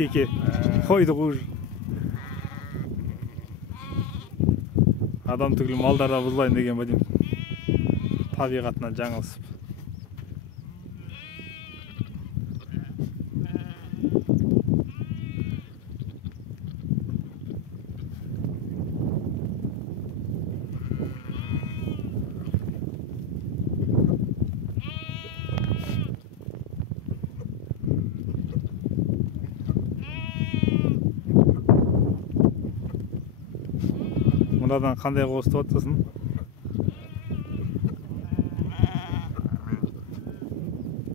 Teке. Қойдық уже. Адам түгіл малдарда бұзылайын деген ба деймін. Табиғатынан жаңылысып. Мынадан қандай қосты отырсың?